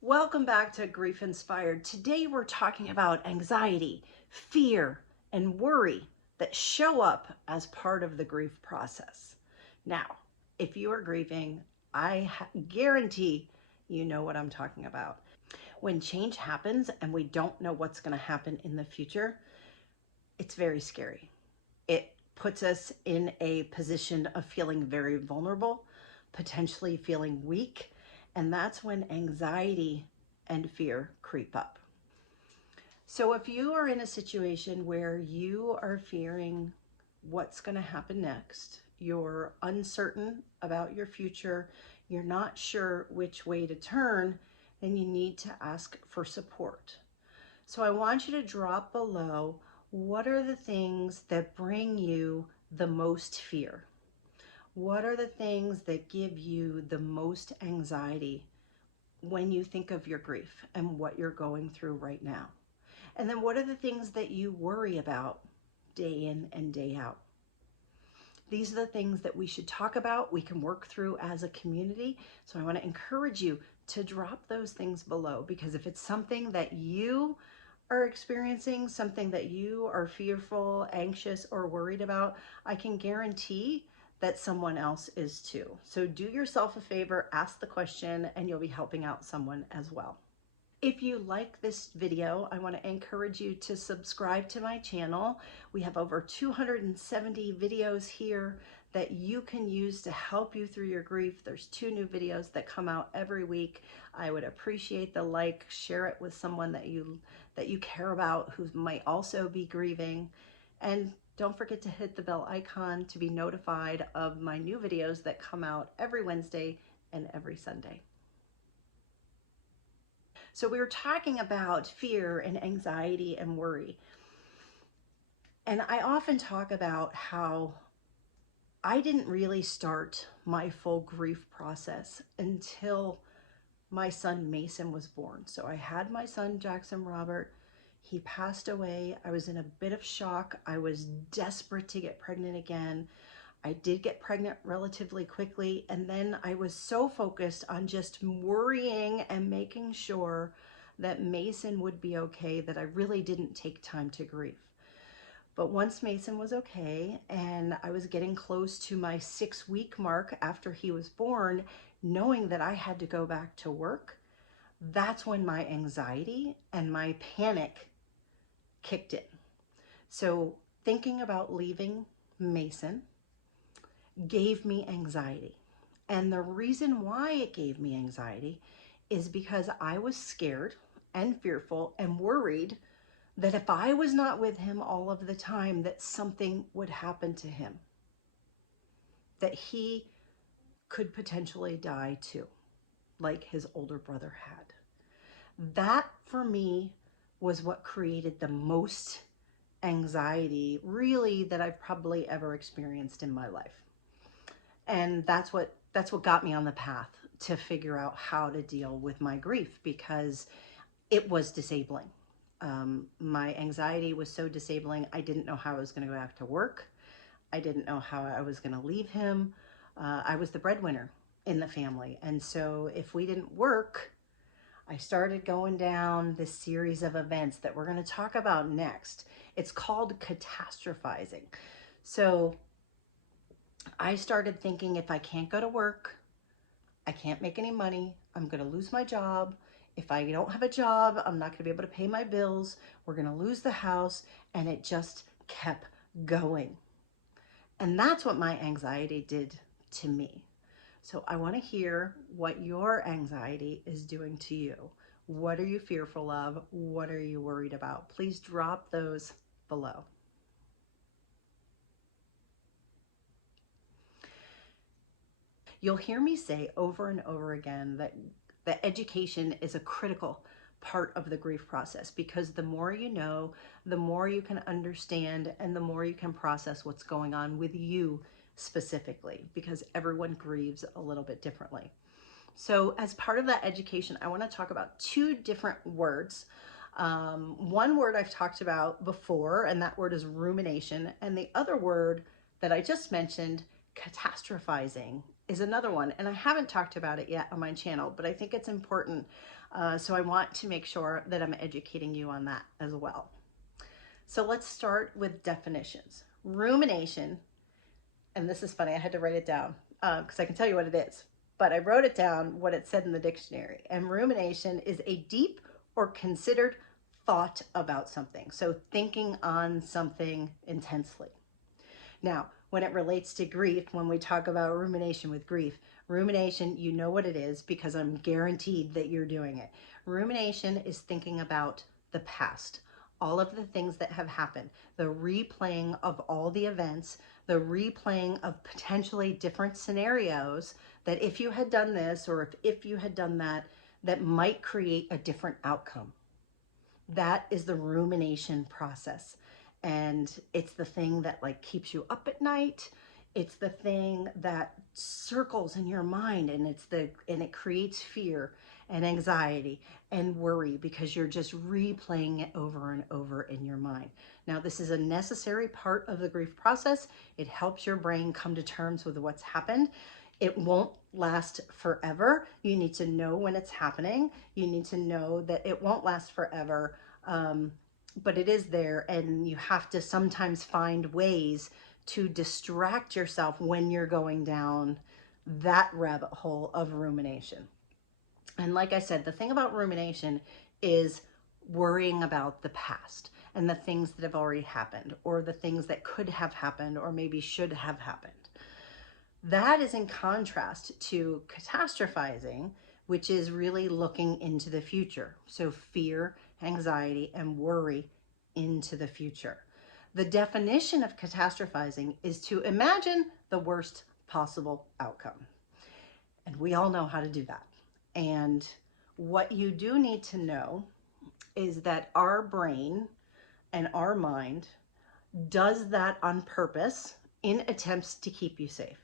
Welcome back to Grief Inspired. Today we're talking about anxiety, fear, and worry that show up as part of the grief process. Now, if you are grieving, I guarantee you know what I'm talking about. When change happens and we don't know what's going to happen in the future, it's very scary. It puts us in a position of feeling very vulnerable, potentially feeling weak, and that's when anxiety and fear creep up. So if you are in a situation where you are fearing what's going to happen next, you're uncertain about your future, you're not sure which way to turn, then you need to ask for support. So I want you to drop below, what are the things that bring you the most fear? What are the things that give you the most anxiety when you think of your grief and what you're going through right now? And then what are the things that you worry about day in and day out? These are the things that we should talk about, we can work through as a community. So I want to encourage you to drop those things below, because if it's something that you are experiencing, something that you are fearful, anxious, or worried about, I can guarantee that someone else is too. So do yourself a favor, ask the question, and you'll be helping out someone as well. If you like this video, I want to encourage you to subscribe to my channel. We have over 270 videos here that you can use to help you through your grief. There's 2 new videos that come out every week. I would appreciate the like, share it with someone that you care about who might also be grieving. And don't forget to hit the bell icon to be notified of my new videos that come out every Wednesday and every Sunday. So we were talking about fear and anxiety and worry. And I often talk about how I didn't really start my full grief process until my son Mason was born. So I had my son Jackson Robert. He passed away. I was in a bit of shock. I was desperate to get pregnant again. I did get pregnant relatively quickly, and then I was so focused on just worrying and making sure that Mason would be okay that I really didn't take time to grieve. But once Mason was okay and I was getting close to my 6-week mark after he was born, knowing that I had to go back to work, that's when my anxiety and my panic kicked in. So thinking about leaving Mason gave me anxiety. And the reason why it gave me anxiety is because I was scared and fearful and worried that if I was not with him all of the time, that something would happen to him, that he could potentially die too, like his older brother had. That for me was what created the most anxiety really that I've probably ever experienced in my life. And that's what got me on the path to figure out how to deal with my grief, because it was disabling. My anxiety was so disabling. I didn't know how I was going to go back to work. I didn't know how I was going to leave him. I was the breadwinner in the family. And so if we didn't work, I started going down this series of events that we're going to talk about next. It's called catastrophizing. So I started thinking, if I can't go to work, I can't make any money, I'm going to lose my job. If I don't have a job, I'm not going to be able to pay my bills. We're going to lose the house. And it just kept going. And that's what my anxiety did to me. So I want to hear what your anxiety is doing to you. What are you fearful of? What are you worried about? Please drop those below. You'll hear me say over and over again that education is a critical part of the grief process, because the more you know, the more you can understand, and the more you can process what's going on with you specifically, because everyone grieves a little bit differently. So as part of that education, I want to talk about 2 different words. One word I've talked about before, and that word is rumination. And the other word that I just mentioned, catastrophizing. is another one. And I haven't talked about it yet on my channel, but I think it's important. So I want to make sure that I'm educating you on that as well. So let's start with definitions. Rumination, and this is funny, I had to write it down because I can tell you what it is, but I wrote it down what it said in the dictionary. And rumination is a deep or considered thought about something. So thinking on something intensely. Now, when it relates to grief, when we talk about rumination with grief, rumination, you know what it is because I'm guaranteed that you're doing it. Rumination is thinking about the past, all of the things that have happened, the replaying of all the events, the replaying of potentially different scenarios that if you had done this or if you had done that, that might create a different outcome. That is the rumination process. And it's the thing that like keeps you up at night. It's the thing that circles in your mind, and it creates fear and anxiety and worry because you're just replaying it over and over in your mind. Now, this is a necessary part of the grief process. It helps your brain come to terms with what's happened. It won't last forever. You need to know when it's happening. You need to know that it won't last forever, but it is there, and you have to sometimes find ways to distract yourself when you're going down that rabbit hole of rumination. And like I said, the thing about rumination is worrying about the past and the things that have already happened, or the things that could have happened or maybe should have happened. That is in contrast to catastrophizing, which is really looking into the future. So fear, anxiety, and worry into the future. The definition of catastrophizing is to imagine the worst possible outcome. And we all know how to do that. And what you do need to know is that our brain and our mind does that on purpose in attempts to keep you safe.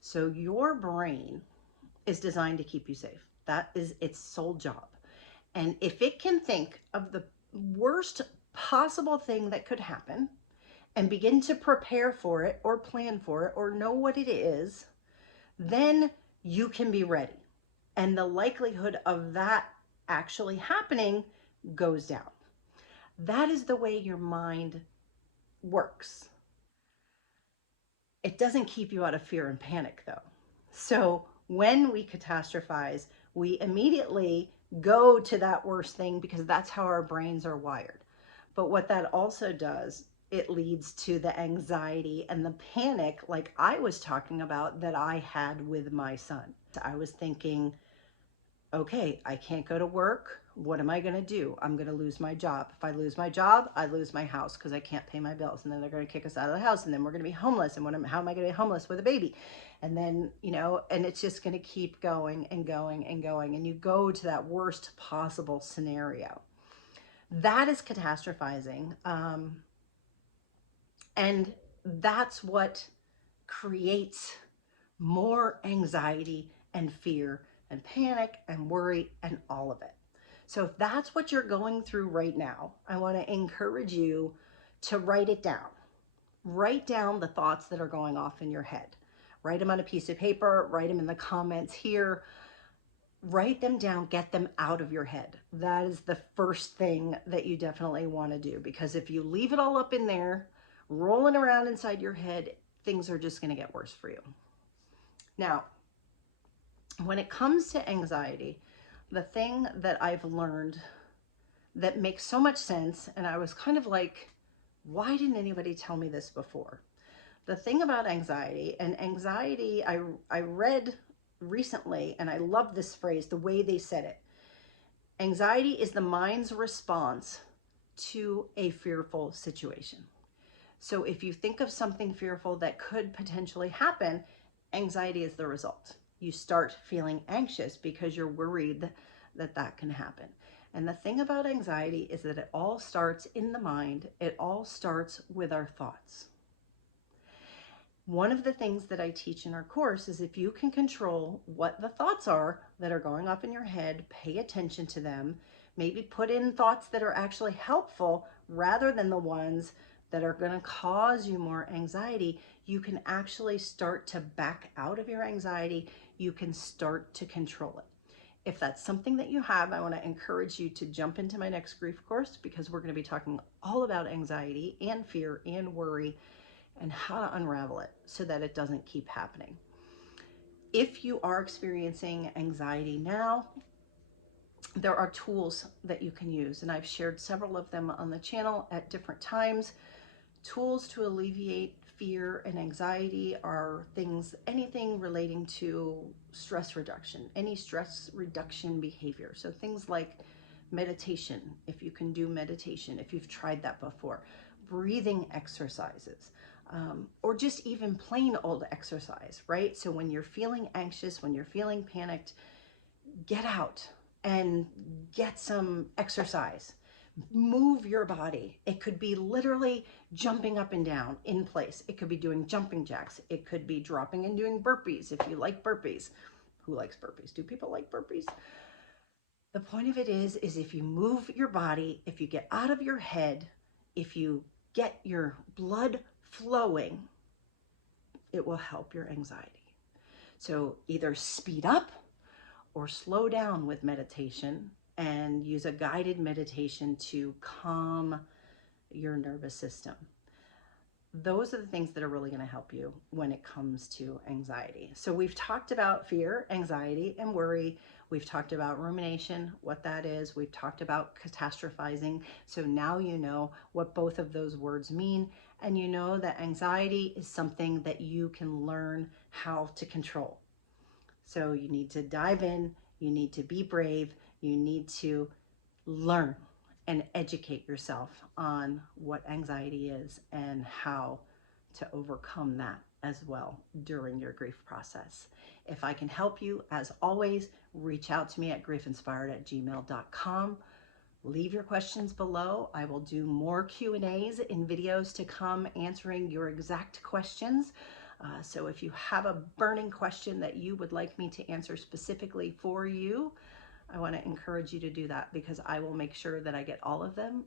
So your brain is designed to keep you safe. That is its sole job. And if it can think of the worst possible thing that could happen and begin to prepare for it or plan for it or know what it is, then you can be ready. And the likelihood of that actually happening goes down. That is the way your mind works. It doesn't keep you out of fear and panic, though. So when we catastrophize, we immediately go to that worst thing because that's how our brains are wired. But what that also does, it leads to the anxiety and the panic, like I was talking about, that I had with my son. I was thinking, okay, I can't go to work. What am I going to do? I'm going to lose my job. If I lose my job, I lose my house because I can't pay my bills. And then they're going to kick us out of the house. And then we're going to be homeless. And how am I going to be homeless with a baby? And then, and it's just going to keep going and going and going. And you go to that worst possible scenario. That is catastrophizing. And that's what creates more anxiety and fear and panic and worry and all of it. So if that's what you're going through right now, I want to encourage you to write it down. Write down the thoughts that are going off in your head. Write them on a piece of paper, write them in the comments here. Write them down, get them out of your head. That is the first thing that you definitely want to do, because if you leave it all up in there, rolling around inside your head, things are just going to get worse for you. Now, when it comes to anxiety, the thing that I've learned that makes so much sense, and I was kind of like, why didn't anybody tell me this before? The thing about anxiety, and anxiety, I read recently, and I love this phrase, the way they said it. Anxiety is the mind's response to a fearful situation. So if you think of something fearful that could potentially happen, anxiety is the result. You start feeling anxious because you're worried that that can happen. And the thing about anxiety is that it all starts in the mind. It all starts with our thoughts. One of the things that I teach in our course is if you can control what the thoughts are that are going off in your head, pay attention to them, maybe put in thoughts that are actually helpful rather than the ones that are going to cause you more anxiety, you can actually start to back out of your anxiety. You can start to control it. If that's something that you have, I want to encourage you to jump into my next grief course, because we're going to be talking all about anxiety and fear and worry and how to unravel it so that it doesn't keep happening. If you are experiencing anxiety now, there are tools that you can use, and I've shared several of them on the channel at different times. Tools to alleviate fear and anxiety are things, anything relating to stress reduction, any stress reduction behavior. So things like meditation, if you can do meditation, if you've tried that before, breathing exercises, or just even plain old exercise, right? So when you're feeling anxious, when you're feeling panicked, get out and get some exercise. Move your body. It could be literally jumping up and down in place. It could be doing jumping jacks. It could be dropping and doing burpees if you like burpees. Who likes burpees? Do people like burpees? The point of it is if you move your body, if you get out of your head, if you get your blood flowing, it will help your anxiety. So either speed up or slow down with meditation, and use a guided meditation to calm your nervous system. Those are the things that are really going to help you when it comes to anxiety. So we've talked about fear, anxiety, and worry. We've talked about rumination, what that is. We've talked about catastrophizing. So now you know what both of those words mean, and you know that anxiety is something that you can learn how to control. So you need to dive in, you need to be brave, you need to learn and educate yourself on what anxiety is and how to overcome that as well during your grief process. If I can help you, as always, reach out to me at GriefInspired@gmail.com. Leave your questions below. I will do more Q&As in videos to come answering your exact questions. So if you have a burning question that you would like me to answer specifically for you, I want to encourage you to do that, because I will make sure that I get all of them